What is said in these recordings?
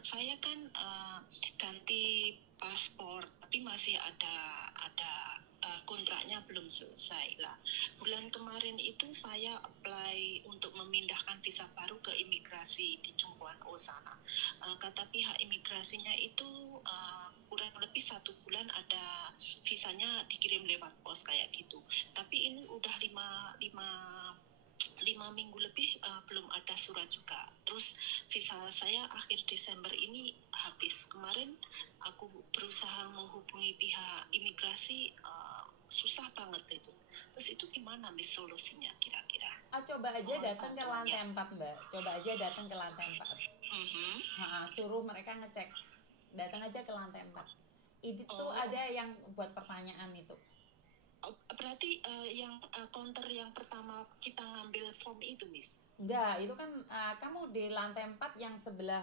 Saya kan ganti paspor, tapi masih ada kontraknya belum selesai lah. Bulan kemarin itu saya apply untuk memindahkan visa baru ke imigrasi di Chungkwon O sana. Kata pihak imigrasinya itu kurang lebih 1 bulan ada visanya dikirim lewat pos kayak gitu. Tapi ini udah lima minggu lebih belum ada surat juga. Terus visa saya akhir Desember ini habis. Kemarin aku berusaha menghubungi pihak imigrasi, susah banget itu. Terus itu gimana Miss solusinya kira-kira? Coba aja Mohon datang ke lantai bantuannya. 4 Mbak. Coba aja datang ke lantai 4. Mhm. Suruh mereka ngecek. Datang aja ke lantai 4. Itu Oh, ada yang buat pertanyaan itu. berarti yang counter yang pertama kita ngambil form itu, Miss? Enggak, itu kan kamu di lantai 4 yang sebelah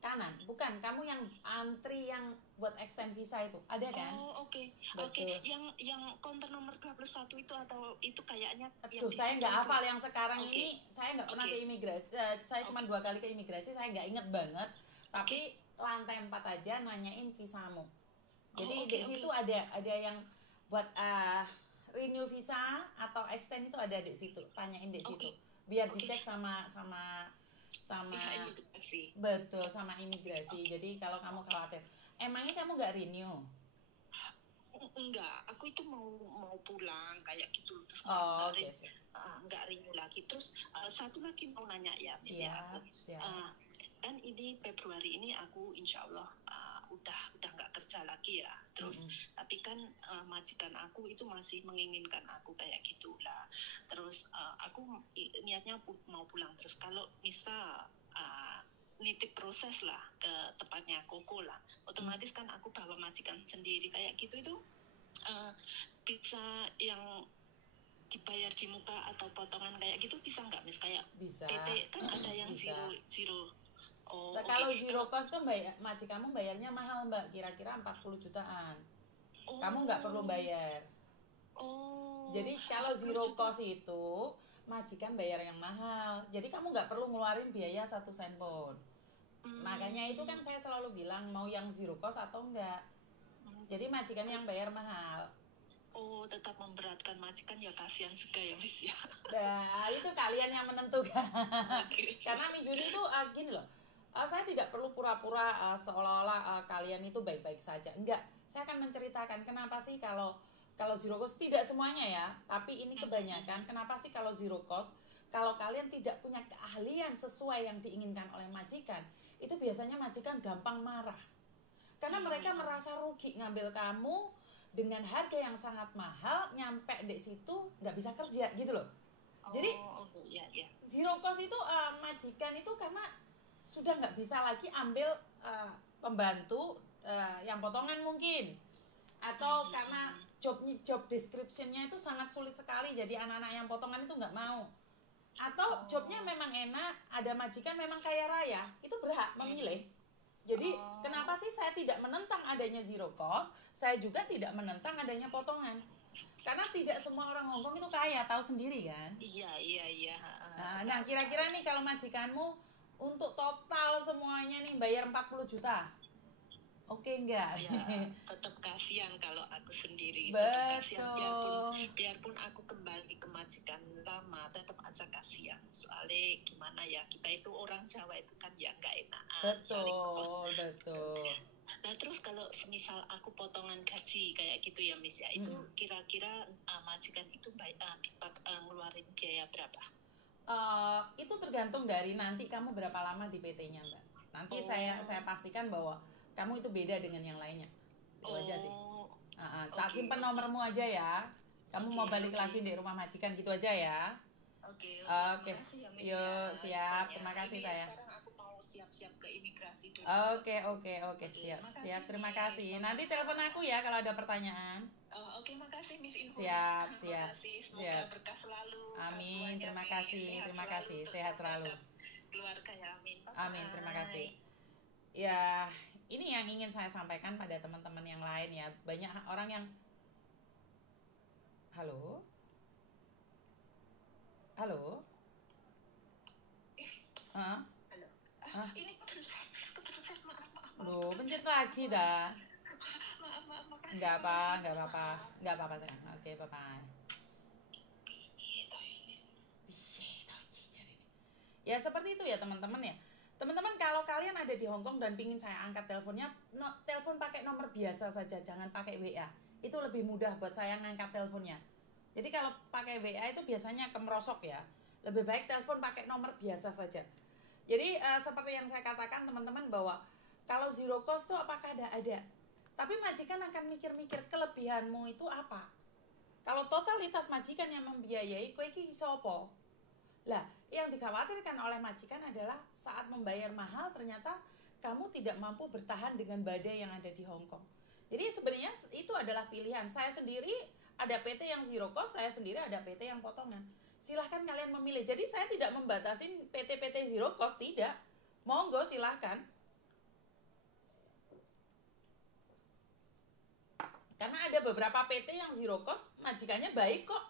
kanan. Bukan, kamu yang antri yang buat extend visa itu. Ada kan? Oh, oke. Oke. Betul. Yang counter nomor 21 itu atau itu kayaknya yang Aduh, di saya situ nggak itu. hafal yang sekarang Oke. ini. Saya nggak pernah ke Oke. imigrasi. Saya cuma Oke. 2 kali ke imigrasi. Saya nggak inget banget. Oke. Tapi lantai 4 aja nanyain visamu. Oh, Jadi di oke, situ oke. ada yang buat renew visa atau extend itu ada di situ. Tanyain di situ. Oke. Biar Oke. dicek sama sama Pihak sama imigrasi. betul sama imigrasi. Oke. Jadi kalau kamu Oke. khawatir, emangnya kamu nggak renew? Enggak, aku itu mau pulang kayak gitu. Terus Oh, oke, sip. nggak renew lagi. Terus satu lagi mau nanya ya, Miss ya aku. Siap, siap. Kan ini Februari ini aku insya Allah udah nggak kerja lagi ya. Terus Mm-mm. tapi kan majikan aku itu masih menginginkan aku kayak gitulah. Terus aku niatnya mau pulang. Terus kalau bisa nitip proses lah ke tempatnya Koko lah. Otomatis kan aku bawa majikan sendiri kayak gitu itu bisa yang dibayar di muka atau potongan kayak gitu bisa nggak Miss? Kayak Bisa, PT kan ada yang bisa. zero. Oh, Nah, oke. kalau zero Kalau cost tuh majikanmu bayarnya mahal Mbak, kira-kira 40 jutaan. Kamu nggak perlu oh bayar. oh Jadi kalau 40 zero juta. cost itu majikan bayar yang mahal. Jadi kamu nggak perlu ngeluarin biaya 1 sen pun. Makanya itu kan Hmm, saya selalu bilang mau yang zero cost atau enggak. Jadi majikan yang tet- bayar mahal. tetap memberatkan majikan ya kasihan juga ya Miss ya. Nah, itu kalian yang menentukan. Oke. Karena Mizuni itu gini loh. Saya tidak perlu pura-pura seolah-olah kalian itu baik-baik saja. Enggak. Saya akan menceritakan kenapa sih kalau zero cost tidak semuanya ya, tapi ini kebanyakan. Kenapa sih kalau zero cost kalau kalian tidak punya keahlian sesuai yang diinginkan oleh majikan, itu biasanya majikan gampang marah. Karena mereka merasa rugi ngambil kamu dengan harga yang sangat mahal, nyampe di situ nggak bisa kerja gitu loh. Jadi Oh, oke, ya, ya. zero cost itu majikan itu karena sudah nggak bisa lagi ambil pembantu yang potongan mungkin, atau karena job descriptionnya itu sangat sulit sekali, jadi anak-anak yang potongan itu nggak mau, atau jobnya Oh, memang enak, ada majikan memang kaya raya, itu berhak memilih. Jadi kenapa oh, sih saya tidak menentang adanya zero cost, saya juga tidak menentang adanya potongan, karena tidak semua orang Hongkong itu kaya, tahu sendiri kan. iya, iya, iya. Nah, Tahu, tahu, kira-kira nih tahu. kalau majikanmu untuk total semuanya nih bayar 40 juta. Oke enggak? Ya tetap kasihan kalau aku sendiri, tetap kasihan Betul. biarpun aku kembali ke majikan lama tetap aja kasihan, soalnya gimana ya, kita itu orang Jawa itu kan ya nggak enakan saling ngepot. Betul, betul. Nah terus kalau semisal aku potongan gaji kayak gitu ya Miss ya, itu Mm-mm. kira-kira majikan itu ngeluarin biaya berapa? Itu tergantung dari nanti kamu berapa lama di PT-nya, Mbak. Nanti saya Oh, pastikan bahwa kamu itu beda dengan yang lainnya. Itu aja sih. oh, Tak oke, simpen oke, nomormu aja ya. Kamu oke, mau balik oke. lagi di rumah majikan gitu aja ya. Oke, oke, Oke. makasih ya Miss ya Yuk, siap. infonya. Terima kasih Ini saya. sekarang aku mau siap-siap ke imigrasi dulu. Oke, Oke, siap, siap. makasih Terima Miss. kasih. Nanti telepon aku ya kalau ada pertanyaan. Oke, makasih Miss infonya. Siap, siap, Makasih, semoga siap. berkah selalu Amin, keluarga terima Miss. kasih, Sehat terima selalu kasih. untuk Sehat Sampai selalu. dan keluarga ya. Amin. Bye Amin, terima kasih. bye. Ya, ini yang ingin saya sampaikan pada teman-teman yang lain ya. Banyak orang yang, halo, halo, Eh, Hah? halo. Hah? Ini Pencet lagi dah. Maaf, makasih. Nggak makasih, apa-apa sayang. Oke, bye-bye. Ya seperti itu ya teman-teman ya. Teman-teman kalau kalian ada di Hong Kong dan pingin saya angkat teleponnya, telepon pakai nomor biasa saja, jangan pakai WA. Itu lebih mudah buat saya ngangkat teleponnya. Jadi kalau pakai WA itu biasanya kemerosok ya. Lebih baik telepon pakai nomor biasa saja. Jadi seperti yang saya katakan teman-teman bahwa kalau zero cost itu apakah ada? Tapi majikan akan mikir-mikir kelebihanmu itu apa. Kalau totalitas majikan yang membiayai, kowe iki iso apa? Lah, yang dikhawatirkan oleh majikan adalah saat membayar mahal ternyata kamu tidak mampu bertahan dengan badai yang ada di Hong Kong. Jadi sebenarnya itu adalah pilihan. Saya sendiri ada PT yang zero cost, saya sendiri ada PT yang potongan. Silahkan kalian memilih. Jadi saya tidak membatasi PT-PT zero cost, tidak. Monggo silahkan. Karena ada beberapa PT yang zero cost, majikannya baik kok.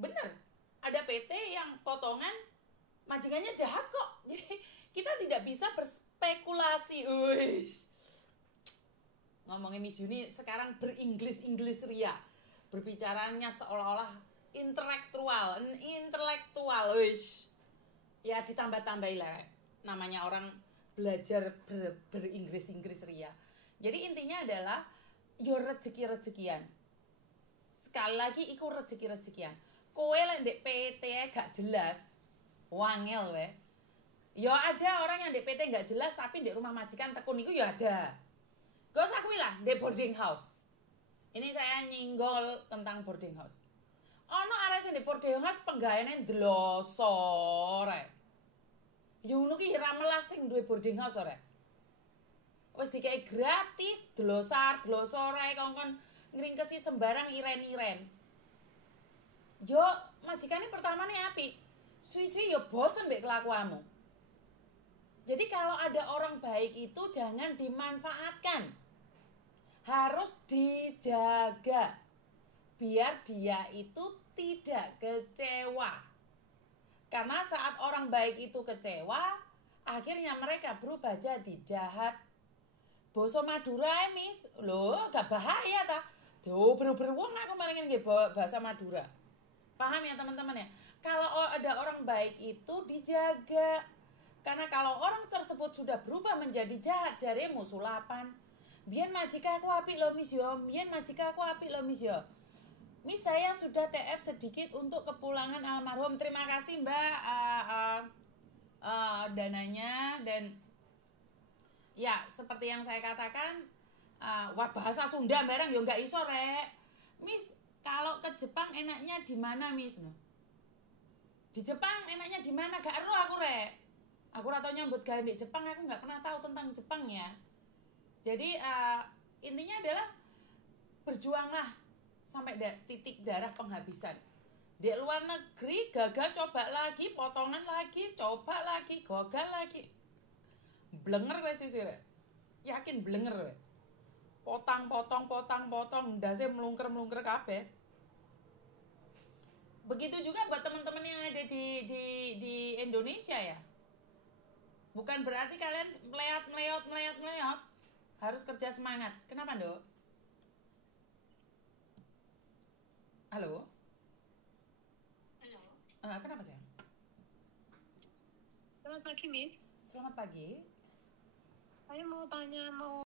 Bener. Ada PT yang potongan, majikannya jahat kok. Jadi kita tidak bisa berspekulasi. Uish. Ngomongin Miss Yuni sekarang beringgris-inggris ria. Berbicaranya seolah-olah intelektual. Uish. Ya ditambah-tambahin lah. Namanya orang belajar beringgris-inggris ria. Jadi intinya adalah yo rezeki-rezekian. Sekali lagi iku rezeki-rezekian. Kowe lek ndek PT gak jelas, wangel we. Ya ada orang yang ndek PT gak jelas tapi ndek rumah majikan tekun iku ya ada. Gak usah kuwi lah, ndek boarding house. Ini saya nyinggol tentang boarding house. Ono arek sing ndek boarding house penggaweane ndloso rek. Yo ngono ki ra melas sing duwe boarding house rek. Wis dikei gratis, dlosar rek kongkon ngringkesi sembarang iren-iren. Yo majikannya pertama nih api, suwi-suwi yo bosen mbek kelakuanmu. Jadi kalau ada orang baik itu jangan dimanfaatkan, harus dijaga biar dia itu tidak kecewa. Karena saat orang baik itu kecewa, akhirnya mereka berubah jadi jahat. Boso Madura Miss, loh gak bahaya ta? Duh beru-beru wong aku maringin nggih bahasa Madura. Paham ya teman-teman ya? Kalau ada orang baik itu dijaga. Karena kalau orang tersebut sudah berubah menjadi jahat, jaremu sulapan. Biyen majika aku apik lo Miss yo, biyen majika aku apik lo Miss yo. Miss saya sudah TF sedikit untuk kepulangan almarhum. Terima kasih Mbak dananya. Dan ya seperti yang saya katakan, wah bahasa Sunda barang yo nggak iso rek. Miss kalau ke Jepang enaknya di mana Miss? Di Jepang enaknya di mana? Gak ero aku rek. Aku ora tau nyambut gawe di Jepang, aku nggak pernah tahu tentang Jepang ya. Jadi intinya adalah berjuanglah sampai titik darah penghabisan. Di luar negeri gagal coba lagi, potongan lagi, coba lagi, gagal lagi. Blenger kowe sih rek. Yakin blenger kowe. Potong, ndase melungker kabeh. Begitu juga buat teman-teman yang ada di Indonesia ya. Bukan berarti kalian meleot. Harus kerja semangat. Kenapa, Nduk? Halo? Halo. Kenapa, sayang? Selamat pagi, Miss. Selamat pagi. Saya mau tanya, mau